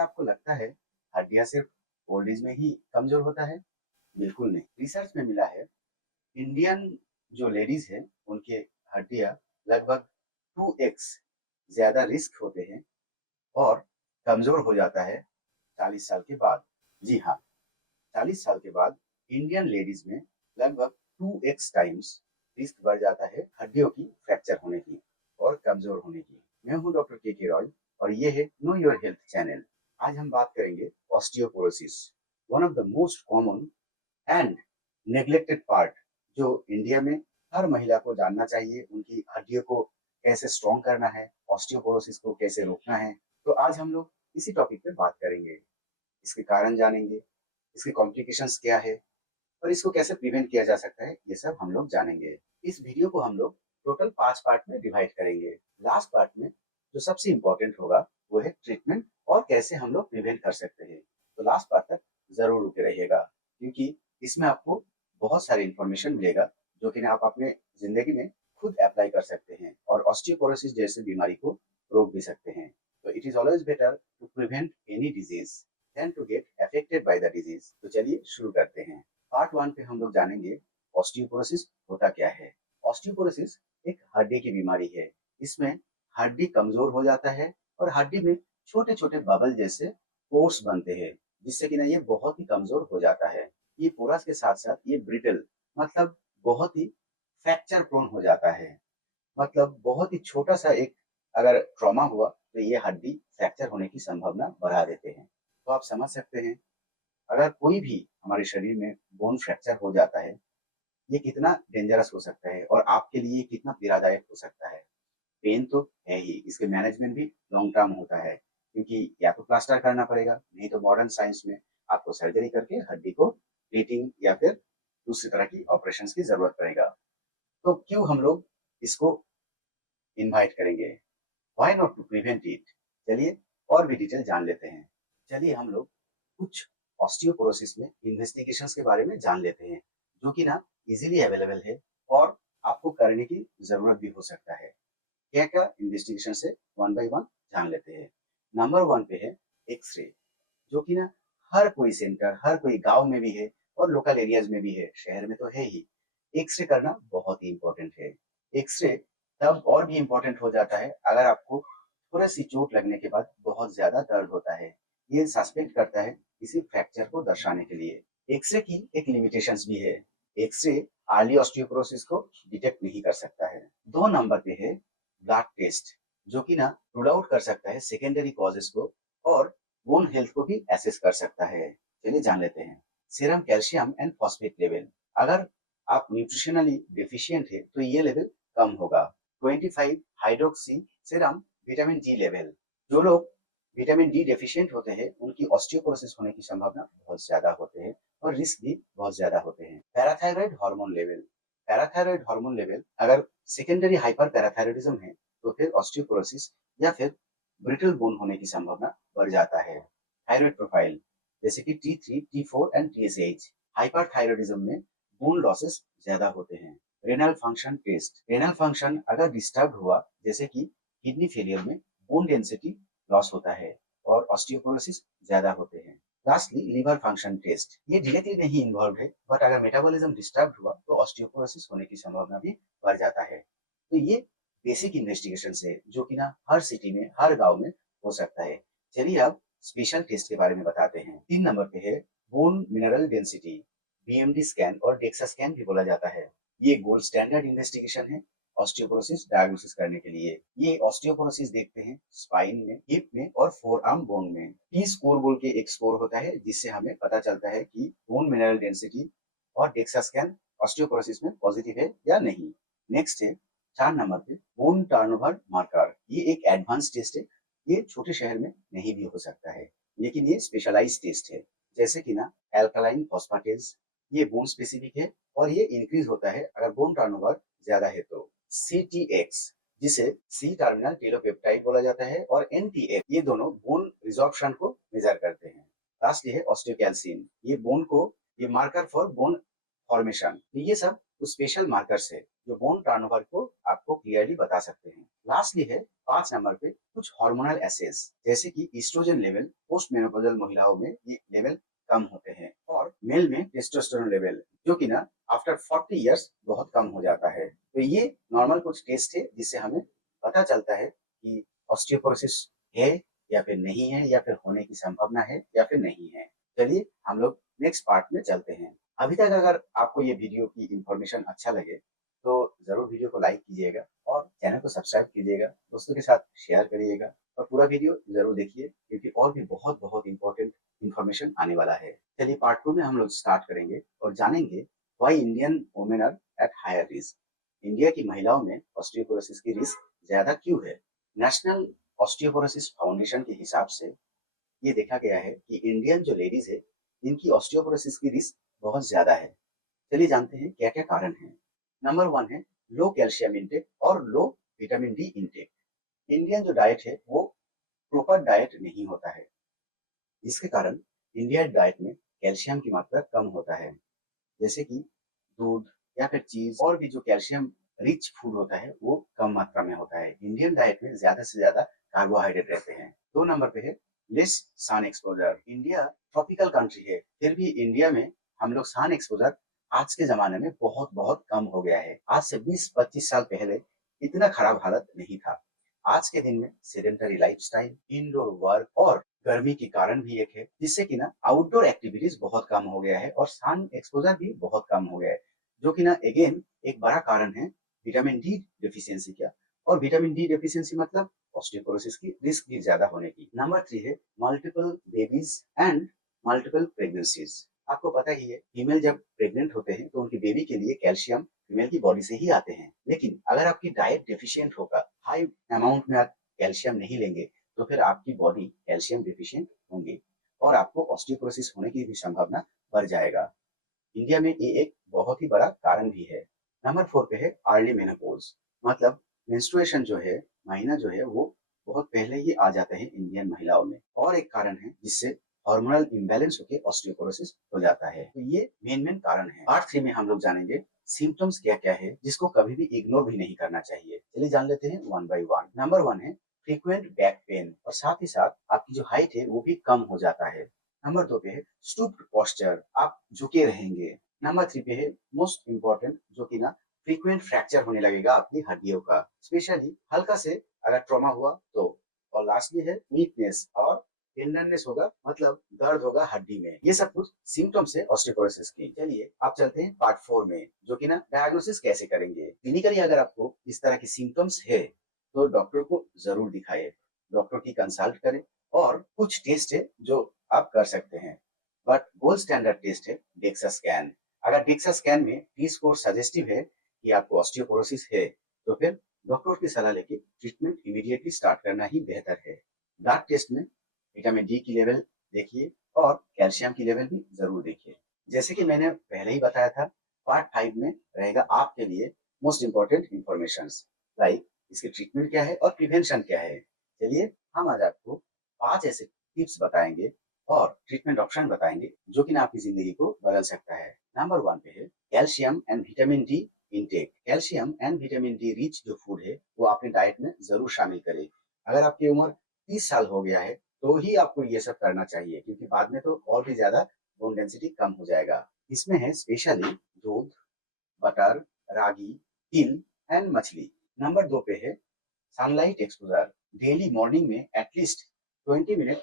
क्या आपको लगता है हड्डियां सिर्फ ओल्ड एज में ही कमजोर होता है? बिल्कुल नहीं। रिसर्च में मिला है इंडियन जो लेडीज हैं उनके हड्डियां लगभग 2x ज्यादा रिस्क होते हैं और कमजोर हो जाता है 40 साल के बाद। जी हाँ, 40 साल के बाद इंडियन लेडीज में लगभग 2x टाइम्स रिस्क बढ़ जाता है हड्डियों की फ्रैक्चर होने की और कमजोर होने की। मैं हूं डॉक्टर के रॉय और ये है नो योर हेल्थ चैनल। आज हम बात करेंगे osteoporosis, one of the most common and neglected part जो इंडिया में हर महिला को जानना चाहिए। उनकी हड्डियों को कैसे स्ट्रॉन्ग करना है, ऑस्टियोपोरोसिस को कैसे रोकना है। तो आज हम लोग इसी टॉपिक पे बात करेंगे। इसके कारण जानेंगे, इसके कॉम्प्लिकेशंस क्या है और इसको कैसे प्रिवेंट किया जा सकता है, ये सब हम लोग जानेंगे। इस वीडियो को हम लोग टोटल 5 पार्ट में डिवाइड करेंगे। लास्ट पार्ट में जो सबसे इम्पोर्टेंट होगा वो है ट्रीटमेंट और कैसे हम लोग प्रिवेंट कर सकते हैं। तो लास्ट पार्ट तक जरूर रुके रहिएगा क्योंकि इसमें आपको बहुत सारी इंफॉर्मेशन मिलेगा जो कि आप अपने जिंदगी में खुद अप्लाई कर सकते हैं और ऑस्टियोपोरोसिस जैसी बीमारी को रोक भी सकते हैं। तो it is always better to prevent any disease than to get affected by the disease. तो चलिए शुरू करते हैं। पार्ट 1 पे हम लोग जानेंगे ऑस्टियोपोरोसिस होता क्या है। ऑस्टियोपोरोसिस एक हड्डी की बीमारी है। इसमें हड्डी कमजोर हो जाता है और हड्डी में छोटे छोटे बबल जैसे पोर्स बनते हैं जिससे कि ना ये बहुत ही कमजोर हो जाता है। ये पोरस के साथ साथ ये ब्रिटल मतलब बहुत ही फ्रैक्चर प्रोन हो जाता है। मतलब बहुत ही छोटा सा एक अगर ट्रॉमा हुआ तो ये हड्डी फ्रैक्चर होने की संभावना बढ़ा देते हैं। तो आप समझ सकते हैं अगर कोई भी हमारे शरीर में बोन फ्रैक्चर हो जाता है ये कितना डेंजरस हो सकता है और आपके लिए कितना पीड़ादायक हो सकता है। पेन तो है ही, इसके मैनेजमेंट भी लॉन्ग टर्म होता है क्योंकि या तो प्लास्टर करना पड़ेगा, नहीं तो मॉडर्न साइंस में आपको सर्जरी करके हड्डी को प्लेटिंग या फिर दूसरी तरह की ऑपरेशन की जरूरत पड़ेगा। तो क्यों हम लोग इसको इनवाइट करेंगे, why not to prevent it. चलिए और भी डिटेल जान लेते हैं। चलिए हम लोग कुछ ऑस्टियोपोरोसिस में इन्वेस्टिगेशंस के बारे में जान लेते हैं जो कि ना इजीली अवेलेबल है और आपको करने की जरूरत भी हो सकता है। क्या क्या इन्वेस्टिगेशन से वन बाय वन जान लेते हैं। नंबर 1 पे है एक्सरे, जो कि ना हर कोई सेंटर हर कोई गांव में भी है और लोकल एरियाज में भी है, शहर में तो है ही। एक्सरे करना बहुत ही इंपॉर्टेंट है। एक्सरे तब और भी इंपॉर्टेंट हो जाता है अगर आपको थोड़ी सी चोट लगने के बाद बहुत ज्यादा दर्द होता है। ये सस्पेक्ट करता है किसी फ्रैक्चर को दर्शाने के लिए। एक्सरे की एक लिमिटेशंस भी है। एक्सरे अर्ली ऑस्टियोपोरोसिस को डिटेक्ट नहीं कर सकता है। 2 नंबर पे है ब्लड टेस्ट, जो कि ना रूल आउट कर सकता है सेकेंडरी कॉजेस को और बोन हेल्थ को भी एसेस कर सकता है। चलिए जान लेते हैं। Serum calcium and phosphate level, अगर आप न्यूट्रिशनली डेफिशिएंट है तो ये लेवल कम होगा। 25 hydroxy serum vitamin D level, जो लोग विटामिन डी डेफिशिएंट होते हैं उनकी ऑस्टियोपोरोसिस होने की संभावना बहुत ज्यादा होते हैं और रिस्क भी बहुत ज्यादा होते हैं। Parathyroid hormone level, parathyroid hormone level अगर सेकेंडरी हाइपर पैराथायराइडिज्म है तो फिर ऑस्टियोपोरोसिस या फिर ब्रिटल बोन होने की संभावना बढ़ जाता है। थायराइड प्रोफाइल जैसे कि T3, T4 and TSH, hyperthyroidism में बोन लॉसेस ज्यादा होते हैं। Renal function test, renal function अगर डिस्टर्ब हुआ जैसे कि किडनी फेलियर में बोन डेंसिटी लॉस होता है और ऑस्टियोपोरोसिस ज्यादा होते हैं। लास्टली लिवर फंक्शन टेस्ट, ये डायरेक्टली नहीं इन्वॉल्व है बट अगर मेटाबॉलिज्म डिस्टर्ब हुआ तो ऑस्टियोपोरोसिस होने की संभावना भी बढ़ जाता है। तो ये बेसिक इन्वेस्टिगेशन है जो कि ना हर सिटी में हर गांव में हो सकता है। चलिए अब स्पेशल टेस्ट के बारे में बताते हैं। 3 नंबर पे है bone mineral density, BMD scan और डेक्सा स्कैन भी बोला जाता है। ये गोल्ड स्टैंडर्ड इन्वेस्टिगेशन है ऑस्टियोपोरोसिस डायग्नोसिस करने के लिए। ये ऑस्टियोपोरोसिस देखते हैं स्पाइन में, हिप में और फोर आर्म बोन में। टी स्कोर बोल के एक स्कोर होता है जिससे हमें पता चलता है कि बोन मिनरल डेंसिटी और डेक्सा स्कैन ऑस्टियोपोरोसिस में पॉजिटिव है या नहीं। नेक्स्ट है 4 नंबर पे बोन टर्नओवर मार्कर, ये एक एडवांस टेस्ट है। ये छोटे शहर में नहीं भी हो सकता है लेकिन ये स्पेशलाइज टेस्ट है। जैसे कि ना एल्कलाइन फॉस्फेटेज, ये बोन स्पेसिफिक है और ये इंक्रीज होता है अगर बोन टर्नओवर ज्यादा है तो। CTX, जिसे सी टर्मिनल टेलोपेप्टाइड बोला जाता है, और NTX, ये दोनों बोन रिजॉर्प्शन को मेजर करते हैं। लास्टली है ऑस्टियोकैल्सिन, ये बोन को ये मार्कर फॉर बोन फॉर्मेशन। तो ये सब स्पेशल मार्कर्स है जो बोन टर्नओवर को आपको क्लियरली बता सकते हैं। लास्टली है 5 नंबर पे कुछ हार्मोनल एसेस जैसे कि ईस्ट्रोजन लेवल पोस्ट मेनोपॉजल महिलाओं में ये लेवल कम होते हैं, और मेल में टेस्टोस्टेरोन लेवल जो कि ना आफ्टर 40 इयर्स बहुत कम हो जाता है। तो ये नॉर्मल कुछ टेस्ट है जिससे हमें पता चलता है कि ऑस्टियोपोरोसिस है या फिर नहीं है, या फिर होने की संभावना है या फिर नहीं है। चलिए हम लोग नेक्स्ट पार्ट में चलते हैं। अभी तक अगर आपको ये वीडियो की इंफॉर्मेशन अच्छा लगे तो जरूर वीडियो को लाइक कीजिएगा और चैनल को सब्सक्राइब कीजिएगा, दोस्तों के साथ शेयर करिएगा और पूरा वीडियो जरूर देखिए क्योंकि और भी बहुत बहुत इंपॉर्टेंट इंफॉर्मेशन आने वाला है। चलिए पार्ट 2 में हम लोग स्टार्ट करेंगे और जानेंगे why Indian women are at higher risk. India की महिलाओं में ऑस्टियोपोरोसिस की रिस्क ज्यादा क्यों है? नेशनल ऑस्टियोपोरोसिस फाउंडेशन के हिसाब से ये देखा गया है कि इंडियन जो लेडीज है इनकी ऑस्टियोपोरोसिस की रिस्क बहुत ज्यादा है। चलिए जानते हैं क्या क्या कारण है। नंबर 1 है लो कैल्शियम इंटेक और लो विटामिन डी इंटेक। इंडियन जो डाइट है वो प्रॉपर डाइट नहीं होता है, जिसके कारण इंडियन डाइट में कैल्शियम की मात्रा कम होता है, जैसे कि दूध या फिर चीज और भी जो कैल्शियम रिच फूड होता है वो कम मात्रा में होता है। इंडियन डाइट में ज्यादा से ज्यादा कार्बोहाइड्रेट रहते हैं। 2 नंबर पे है less sun exposure. India tropical country है, फिर भी इंडिया में हम लोग सन एक्सपोजर आज के जमाने में बहुत बहुत कम हो गया है। आज से 20-25 साल पहले इतना खराब हालत नहीं था। आज के दिन में सेडेंटरी लाइफस्टाइल, इंडोर वर्क और गर्मी के कारण भी एक है, जिससे कि ना आउटडोर एक्टिविटीज बहुत कम हो गया है और सन एक्सपोजर भी बहुत कम हो गया है, जो कि ना अगेन एक बड़ा कारण है विटामिन डी डेफिशिएंसी का। और विटामिन डी डेफिशिएंसी मतलब ऑस्टियोपोरोसिस की रिस्क भी ज्यादा होने की। नंबर 3 है multiple babies and multiple pregnancies. आपको पता ही है फीमेल जब प्रेग्नेंट होते हैं तो उनकी बेबी के लिए कैल्शियम फीमेल की बॉडी से ही आते हैं, लेकिन अगर आपकी डाइट डेफिशिएंट होगा, हाई अमाउंट में आप कैल्शियम नहीं लेंगे तो फिर आपकी बॉडी कैल्शियम डेफिशिएंट होंगी और आपको ऑस्टियोपोरोसिस होने की भी संभावना बढ़ जाएगा। इंडिया में ये एक बहुत ही बड़ा कारण भी है। नंबर 4 पे है अर्ली मेनोपॉज, मतलब मेंस्ट्रुएशन जो है, महीना जो है वो बहुत पहले ही आ जाते हैं इंडियन महिलाओं में, और एक कारण है जिससे हार्मोनल इम्बैलेंस होकर ऑस्टियोपोरोसिस हो जाता है। तो ये मेन कारण है। पार्ट 3 में हम लोग जानेंगे सिम्टम्स क्या क्या है जिसको कभी भी इग्नोर भी नहीं करना चाहिए। चलिए जान लेते हैं वन बाय वन। नंबर 1 है फ्रीक्वेंट बैक पेन, और साथ ही साथ आपकी जो हाइट है वो भी कम हो जाता है। नंबर 2 पे है स्टूप्ड पोस्चर, आप झुके रहेंगे। नंबर 3 पे है मोस्ट इंपॉर्टेंट जो कि ना फ्रीक्वेंट फ्रैक्चर होने लगेगा आपकी हड्डियों का, स्पेशली हल्का से अगर ट्रॉमा हुआ तो। और लास्टली है वीकनेस और टेंडरनेस होगा, मतलब दर्द होगा हड्डी में। ये सब कुछ सिम्टम्स है ऑस्टियोपोरोसिस की। चलिए आप चलते हैं पार्ट 4 में, जो कि ना डायग्नोसिस कैसे करेंगे। क्लिनिकली अगर आपको इस तरह की सिम्टम्स है तो डॉक्टर को जरूर दिखाइए, डॉक्टर की कंसल्ट करें। और कुछ टेस्ट है जो आप कर सकते हैं, बट गोल्ड स्टैंडर्ड टेस्ट है डेक्सा स्कैन। अगर डेक्सा स्कैन में टी स्कोर सजेस्टिव है कि आपको ऑस्टियोपोरोसिस है तो फिर डॉक्टर की सलाह लेके ट्रीटमेंट इमीडिएटली स्टार्ट करना ही बेहतर है। ब्लड टेस्ट में विटामिन डी की लेवल देखिए और कैल्शियम की लेवल भी जरूर देखिए। जैसे कि मैंने पहले ही बताया था, पार्ट 5 में रहेगा आपके लिए मोस्ट इंपॉर्टेंट इंफॉर्मेशन, लाइक इसकी ट्रीटमेंट क्या है और प्रिवेंशन क्या है। चलिए हम आज आपको 5 ऐसे टिप्स बताएंगे और ट्रीटमेंट ऑप्शन बताएंगे जो कि ना आपकी जिंदगी को बदल सकता है। नंबर 1 पे है calcium and vitamin D intake. Calcium and vitamin D rich जो फूड है वो अपनी डाइट में जरूर शामिल करें। अगर आपकी उम्र 30 साल हो गया है तो ही आपको ये सब करना चाहिए, क्योंकि बाद में तो और भी ज्यादा बोन डेंसिटी कम हो जाएगा। इसमें है स्पेशली दूध, बटर, रागी, तिल एंड मछली। नंबर 2 पे है सनलाइट एक्सपोजर। डेली मॉर्निंग में एटलीस्ट 20 मिनट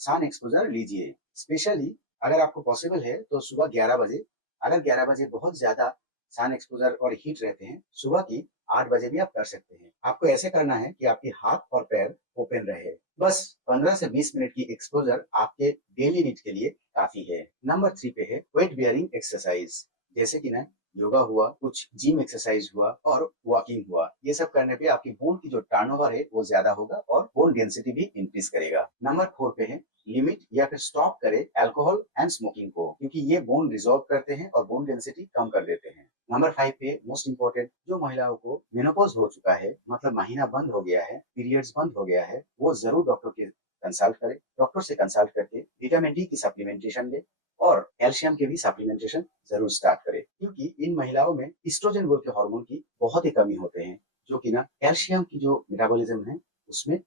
सन एक्सपोजर लीजिए, स्पेशली अगर आपको पॉसिबल है तो सुबह 11 बजे। अगर 11 बजे बहुत ज्यादा सन एक्सपोजर और हीट रहते हैं, सुबह की 8 बजे भी आप कर सकते हैं। आपको ऐसे करना है कि आपके हाथ और पैर ओपन रहे। बस 15 से 20 मिनट की एक्सपोजर आपके डेली नीड के लिए काफी है। नंबर 3 पे है वेट बियरिंग एक्सरसाइज, जैसे कि ना योगा हुआ, कुछ जिम एक्सरसाइज हुआ और वॉकिंग हुआ। ये सब करने पे आपकी बोन की जो टर्नओवर है वो ज्यादा होगा और बोन डेंसिटी भी इंक्रीज करेगा। नंबर 4 पे है लिमिट या फिर स्टॉप करे अल्कोहल एंड स्मोकिंग को, क्योंकि ये बोन रिजॉल्व करते हैं और बोन डेंसिटी कम कर देते हैं। नंबर 5 पे मोस्ट इंपॉर्टेंट, जो महिलाओं को मेनोपॉज हो चुका है, मतलब महीना बंद हो गया है, पीरियड्स बंद हो गया है, वो जरूर डॉक्टर के कंसल्ट करे। डॉक्टर से कंसल्ट करके विटामिन डी की सप्लीमेंटेशन ले और कैल्शियम के भी सप्लीमेंटेशन जरूर स्टार्ट करें, क्योंकि इन महिलाओं में ईस्ट्रोजन बोल के हार्मोन की बहुत ही कमी होते हैं, जो कि ना कैल्शियम की जो मेटाबॉलिज्म है उसमें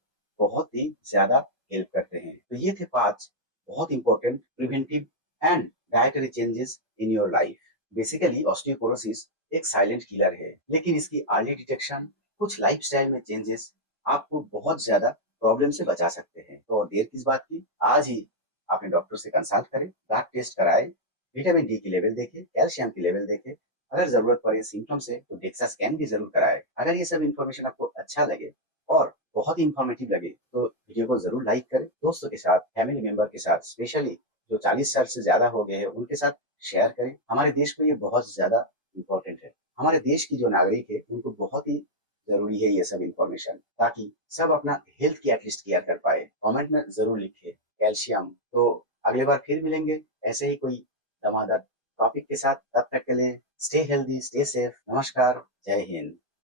बहुत ही ज्यादा हेल्प करते हैं। तो ये थे 5 बहुत important preventive and dietary changes in your life. Basically osteoporosis एक साइलेंट किलर है, लेकिन इसकी अर्ली डिटेक्शन, कुछ लाइफस्टाइल में चेंजेस आपको बहुत ज्यादा प्रॉब्लम से बचा सकते हैं। तो और देर किस बात की, आज ही अपने डॉक्टर से कंसल्ट करें, ब्लड टेस्ट कराएं, विटामिन डी की लेवल देखें, कैल्शियम की लेवल देखें, अगर जरूरत पड़े सिम्टम्स है तो डेक्सा स्कैन भी जरूर कराएं। अगर ये सब इन्फॉर्मेशन आपको अच्छा लगे और बहुत ही इंफॉर्मेटिव लगे तो वीडियो को जरूर लाइक करें, दोस्तों के साथ, फैमिली मेंबर के साथ, स्पेशली जो 40 साल से ज्यादा हो गए हैं उनके साथ शेयर करें। हमारे देश को ये बहुत ज्यादा इम्पोर्टेंट है। हमारे देश की जो नागरिक है उनको बहुत ही जरूरी है ये सब इन्फॉर्मेशन, ताकि सब अपना हेल्थ की एटलीस्ट केयर कर पाए। कमेंट में जरूर लिखिए कैल्शियम। तो अगली बार फिर मिलेंगे ऐसे ही कोई धमाकेदार टॉपिक के साथ। तब तक के लिए स्टे हेल्दी, स्टे सेफ। नमस्कार, जय हिंद।